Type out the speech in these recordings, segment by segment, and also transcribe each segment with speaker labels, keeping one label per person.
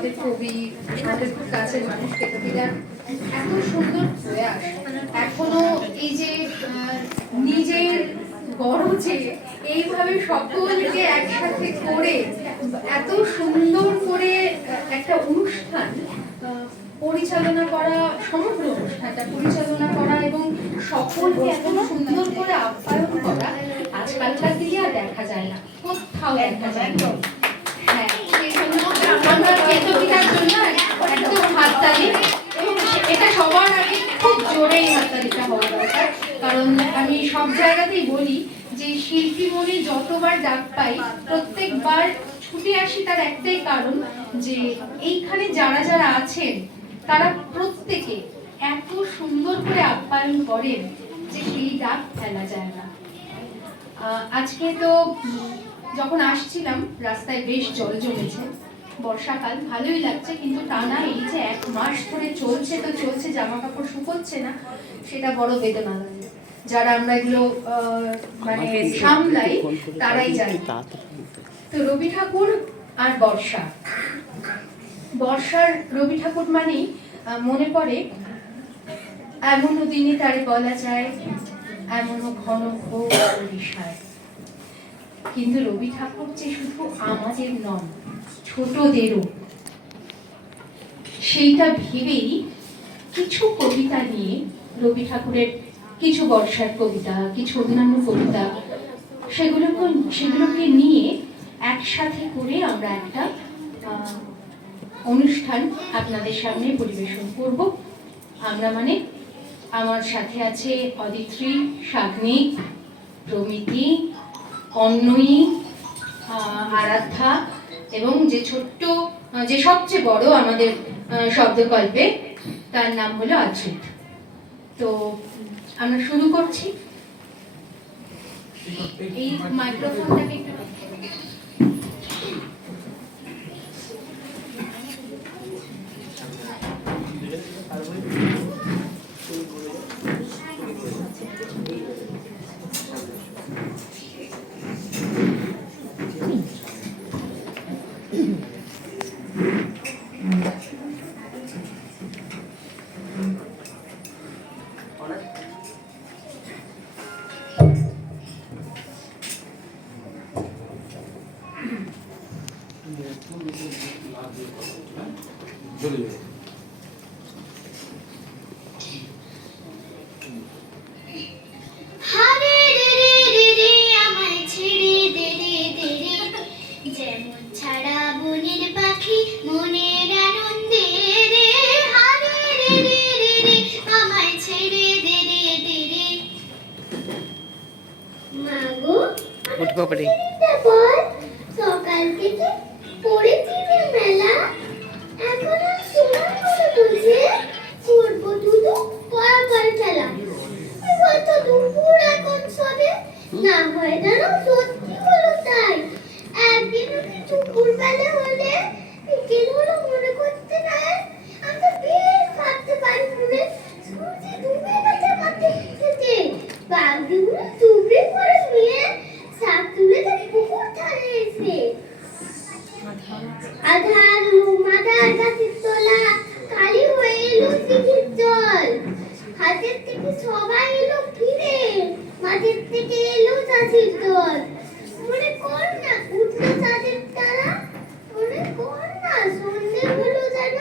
Speaker 1: আমাদের কবি আমাদের খুব কাছের মানুষ কেতকিদার এত সুন্দর প্রয়াস এখনও এই যে নিজের গরজে এইভাবে সকলকে একসাথে করে এত সুন্দর করে একটা অনুষ্ঠান পরিচালনা করা, সমগ্র অনুষ্ঠানটা পরিচালনা করা এবং সকলকে এত সুন্দর করে আপ্যায়ন করা, আজকালকার দিনে আর দেখা যায় না, কোথাও দেখা যায় না। হাততালি। এটা সবার আগে খুব জোরেই হাততালিটা হওয়া দরকার। কারণ আমি সব জায়গাতেই বলি যে শিল্পী মনে যতবার ডাক পাই প্রত্যেকবার ছুটে আসি তার একটাই কারণ যে এইখানে যারা যারা আছেন, তারা প্রত্যেকে এত সুন্দর করে আপ্যায়ন করেন যে সেই ডাক ফেলা যায় না। আজকে তো যখন আসছিলাম, রাস্তায় বেশ জল জমেছে। বর্ষাকাল ভালোই লাগছে কিন্তু টানা এই যে এক মাস ধরে চলছে তো চলছে জামা কাপড় শুকোচ্ছে না সেটা বড় বেদনা লাগে। যারা আমরা এগুলো মানে সামলাই তারাই জানি। তো রবি ঠাকুর আর বর্ষা। বর্ষার রবি ঠাকুর মানেই মনে পড়ে এমনও দিনে তারে বলা যায় এমনও ঘন ঘোর বিষয় কিন্তু রবি ঠাকুর যে শুধু আমাদের নন ছোটদেরও সেইটা ভেবেই কিছু কবিতা নিয়ে রবি ঠাকুরের কিছু বর্ষার কবিতা, কিছু অন্যান্য কবিতা, সেগুলোকে সেগুলোকে নিয়ে একসাথে করে আমরা একটা অনুষ্ঠান আপনাদের সামনে পরিবেশন করব। আমরা মানে আমার সাথে আছে অদিত্রী সাগ্নিক প্রমিতি, অন্নয়ী আরাধ্যা এবং যে ছোট্ট যে সবচেয়ে বড় আমাদের শব্দ শব্দকল্পে তার নাম হলো অচ্যুত তো আমরা শুরু করছি। এই মাইক্রোফোনটাকে একটু
Speaker 2: বাবারে।
Speaker 3: বল সকাল থেকে পড়েছি রে মেলা এখন আর শোনার কথা বলছে করব দুটো পড়াবার খেলা কত দুপুর এখন সবে না হয় যেন সত্যি হলো তাই একদিন কিছু ভুলভালে হলে বিকেল হলো মনে করতে নাই আমি তো বেশ ভাবতে পারি মনে সূর্যি ডুবে গেছে মাঠে এসেছে বাঘগুলো চুপড়ে পড়ে শুয়ে শাক তুলে তার পুকুর ধারে এসে আধার মাথার গাছের তলা কালি হয়ে এলো দিঘির জল হাতের থেকে সবাই এলো ফিরে মাঠের থেকে এলো চাষির দল মনে কর না উঠল চাঁদের তারা মনে কর না সন্ধে হলো যেন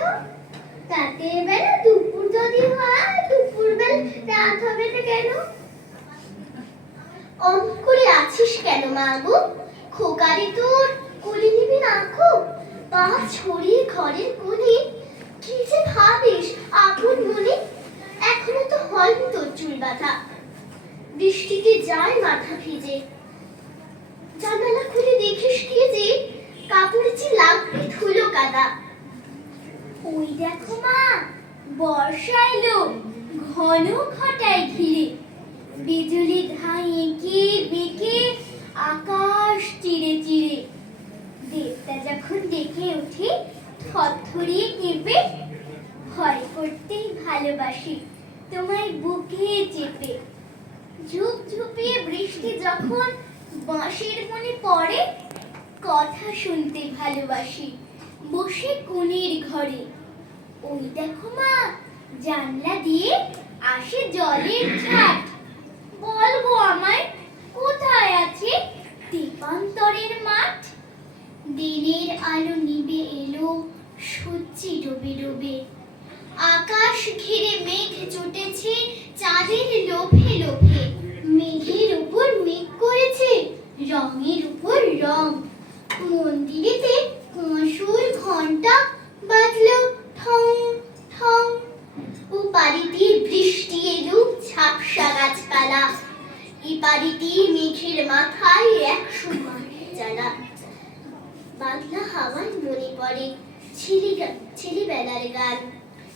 Speaker 3: রাতের বেলা দুপুর যদি হয় দুপুর বেলা রাত হবে না কেন অঙ্ক করে আছিস কেন মাগো, খোকারি তোর কুলি নিবি না খো পা ছড়িয়ে ঘরের কোণে কি যে ভাবিস, আপন মনে? এখনও তো হয়নি তোর চুল বাঁধা। বৃষ্টিতে যায় মাথা ভিজে। জানালা খুলে দেখিস কি যে, কাপড়ে যে লাগবে ধুলো কাদা। ওই দেখো মা, বর্ষা এলো, ঘন ঘটায় ঘিরে বিজুলি ধাই এঁকে বেঁকে আকাশ চিরে চিরে দেবতা যখন ডেকে ওঠে থরথরিয়ে কেঁপে ভয় করতেই ভালোবাসি, তোমায় বুকে চেপে। ঝুপ ঝুপিয়ে বৃষ্টি যখন বাঁশের মনে পড়ে, কথা শুনতে ভালোবাসি, বসে কোণের ঘরে। ওই দেখো মা, জানলা দিয়ে আসে জলের ছাট বলব আমায় কোথায় আছে? দীপান্তরের মাঠ। দিনের আলো নিবে এলো, সূর্যি ডুবে ডুবে। আকাশ ঘিরে মেঘ জুটেছে, চাঁদের লোভে লোভে। মেঘের উপর মেঘ করেছে, রঙের উপর রং। মন্দিরেতে কসুর ঘণ্টা বাজলো, ঠং ঠং। ও দিয়ে বৃষ্টি এলো, ঝাপসা গাছপালা। দিয়ে মেঘের মাথায় একশো মাঠে জ্বালা। বাংলা হাওয়ায় মনে পড়ে ছেলে ছেলেবেলার গান।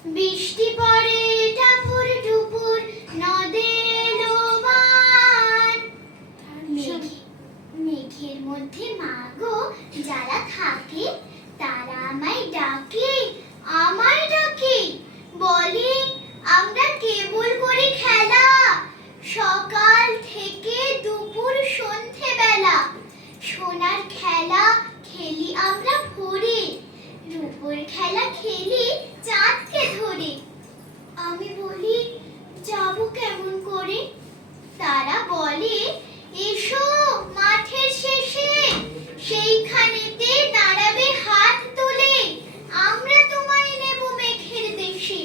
Speaker 3: বৃষ্টি পড়ে টাপুর টুপুর নদে মেঘের মধ্যে মাগো যারা থাকে তারা আমায় ডাকে আমায় ডাকে বলে আমরা কেবল করি খেলা সকাল থেকে দুপুর সন্ধে বেলা সোনার খেলা খেলি আমরা ভোরে রূপোর খেলা খেলি চাঁদকে ধরে আমি বলি যাব কেমন করে তারা বলে এসো মাঠের শেষে সেইখানেতে দাঁড়াবে হাত তুলে আমরা তোমায় নেব মেঘের দেশে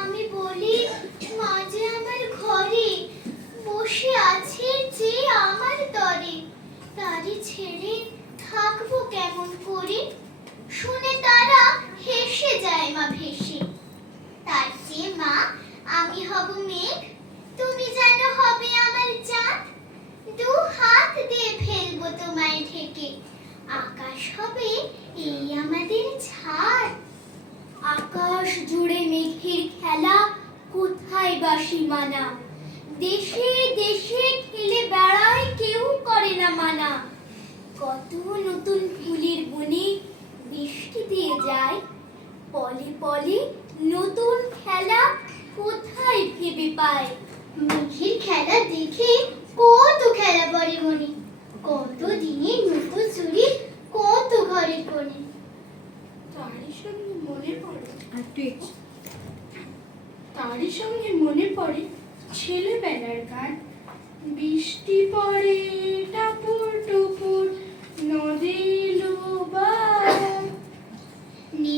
Speaker 3: আমি বলি মাঝে আমার ঘরে বসে আছে যে আমার তরে তারি ছেড়ে থাকব কেমন করে শুনে তারা হেসে যায় মা ভেসে। তার চেয়ে মা, আমি হব মেঘ, তুমি যেন হবে আমার চাঁদ। দু হাত দিয়ে ফেলব তোমায় ঢেকে। আকাশ হবে এই আমাদের ছাদ। আকাশ জুড়ে মেঘের খেলা, কোথায় বাসি মানা দেশে দেশে খেলে বেড়ায় কেউ করে না মানা। কত নতুন ফুলের বনে বৃষ্টি দিয়ে যায় পলে পলি নতুন খেলা কোথায় ভেবে পায়? মেঘের খেলা দেখে কত খেলা পড়ে মনে কত দিনের নতুন চুরি কত ঘরে কোণে
Speaker 1: তারই সঙ্গে মনে পড়ে তারই সঙ্গে মনে পড়ে ছেলেবেলার গান। বৃষ্টি পড়ে টাপুর টুপুর নদী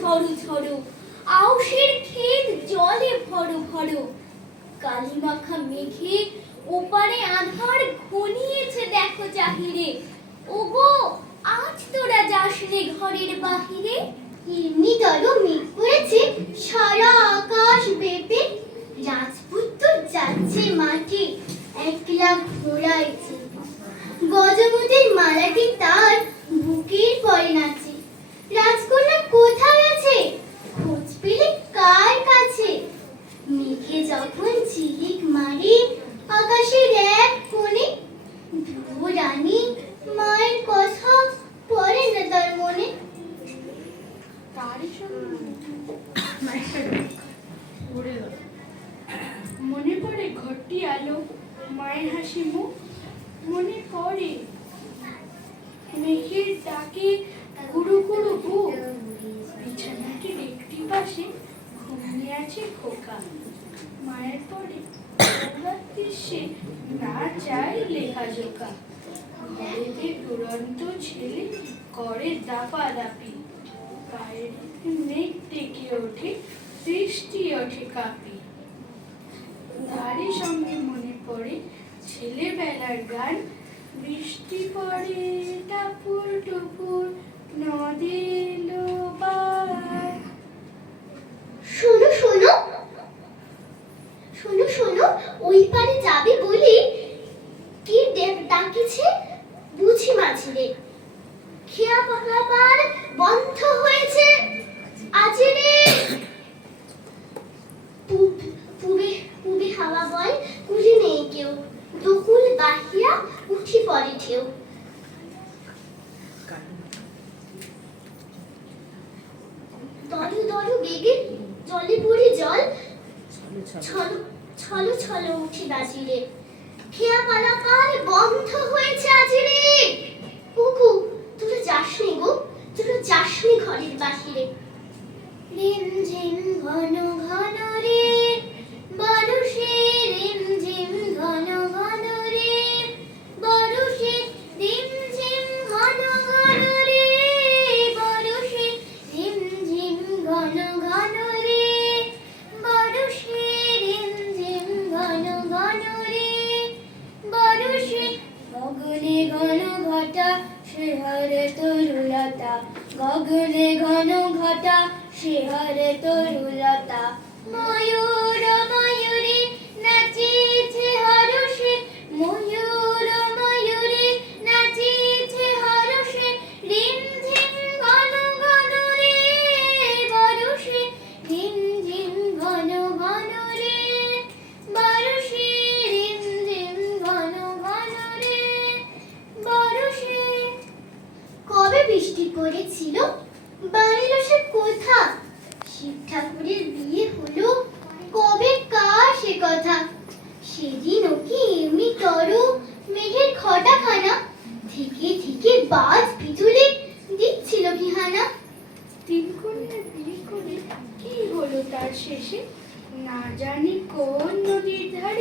Speaker 3: ঝরে ঝড়ো আউশের ক্ষেত জলে ভরো ভরো। কালিমাখা মেঘে ওপারে আধার ঘনিয়েছে দেখো চাহিরে ওগো, আজ তোরা যাস রে ঘরের বাহিরে। এমনি দল মেঘ করেছে সারা আকাশ বেপে। রাজপুত্র যাচ্ছে মাঠে, একলা ঘোড়াইছে গজমুদের মালাটি তার বুকের পরে নাচে রাজকন্যা কোথায় আছে খোঁজ পেলে কার কাছে মেঘে যখন ঝিলিক মারে আকাশের এক কোণে ধ্রুব রানী মায়ের কথা পড়ে না তার মনে
Speaker 1: তারই সঙ্গে পড়ে গেল। মনে পড়ে ঘরটি মায়ের হাসি মুখ মনে পড়ে। মেঘের ডাকে গুরু গুরু বুক। বিছানাটির একটি পাশে ঘুমিয়ে আছে খোকা। মায়ের পরে দৃশ্যে না চাই লেখা জোকা। ঘরেতে দুরন্ত ছেলে করে দাপা দাপি
Speaker 2: ওঠে দৃষ্টি ওঠে কাপে। ধারে সঙ্গে মনে পড়ে ছেলেবেলার গান। বৃষ্টি পড়ে, টাপুর টুপুর, নদী
Speaker 3: শোনো শোনো। শোনো শোনো, ওই পারে যাবে বলে কি ডে- ডাকিছে বুঝি মাঝিরে খেয়া পাকাবার বন্ধ হয়েছে আজি রে পূব- পূবে পূবে হাওয়া বয় কুলি নেই কেউ দুকুল বাহিয়া উঠি পড়ে ঢেউ দলু বেগে জলে পড়ে জল ছলো ছলো ছলো উঠি বাজিরে খেয়া পালা কাল বন্ধ হয়েছে আজিরে। কুকু তুই যাসনি গো তুই যাসনি ঘরের বাহিরে। রিম ঝিম ঘন ঘন ময়ূর, ময়ূরী, নাচিছে হরষে। ময়ূর, ময়ূরী, নাচিছে হরষে। ঘন ঘন রে ঘন ঘন রে বরষে। ঘন ঘন রে কবে বৃষ্টি পড়েছিল? বাড়ির সে কোথা? শিব ঠাকুরের বিয়ে হলো কবে কার সে কথা? সেদিনও কি এমনি করো মেঘের খটা খানা থেকে থেকে বাজ পিতুলে দিচ্ছিল বিহানা।
Speaker 2: তিন কন্যা বিয়ে করে কি হলো তার শেষে? না জানি কোন নদীর ধারে